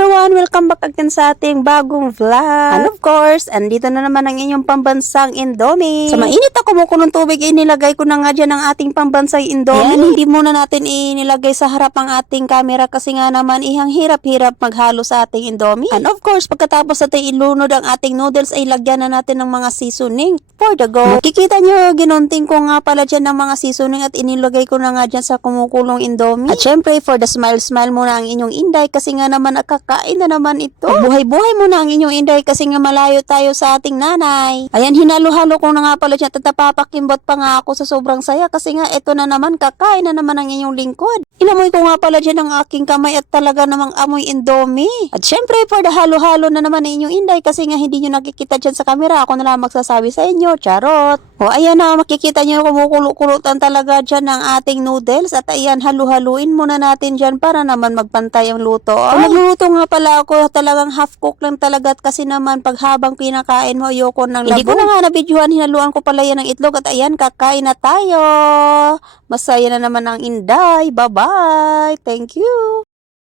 everyone! Welcome back again sa ating bagong vlog. And of course, andito na naman ang inyong pambansang Indomie. Sa mainit na kumukulong tubig, inilagay ko na nga dyan ang ating pambansang Indomie. Ayan, hindi muna natin inilagay sa harap ang ating camera kasi nga naman ihang hirap-hirap maghalo sa ating Indomie. And of course, pagkatapos natin ilunod ang ating noodles, ay lagyan na natin ng mga seasoning for the go. Kikita nyo, ginunting ko nga pala dyan ng mga seasoning at inilagay ko na nga dyan sa kumukulong Indomie. At syempre, for the smile-smile muna ang inyong inday kasi nga naman nakakain na naman ito. Buhay-buhay muna ang inyong inday kasi nga malayo tayo sa ating nanay. Ayan, hinalo-halo ko na nga pala dyan at napapakimbot pa nga ako sa sobrang saya kasi nga ito na naman, kakain na naman ang inyong lingkod. Inamoy ko nga pala dyan ang aking kamay at talaga namang amoy Indomie. At syempre, for the halo-halo na naman ang inyong inday kasi nga hindi nyo nakikita dyan sa camera. Ako na lang magsasabi sa inyo, charot. O ayan na, makikita nyo kumukulo-kulutan talaga dyan ang ating noodles. At ayan, halu-haluin muna natin dyan para naman magpantay ang luto. Kung nagluluto nga pala ako, talagang half cook lang talaga. At kasi naman, pag habang pinakain mo, ayoko ng labo. Hindi ko na nga nabidyohan, hinaluan ko pala yan ng itlog. At ayan, kakain na tayo. Masaya na naman ang inday. Bye-bye. Thank you.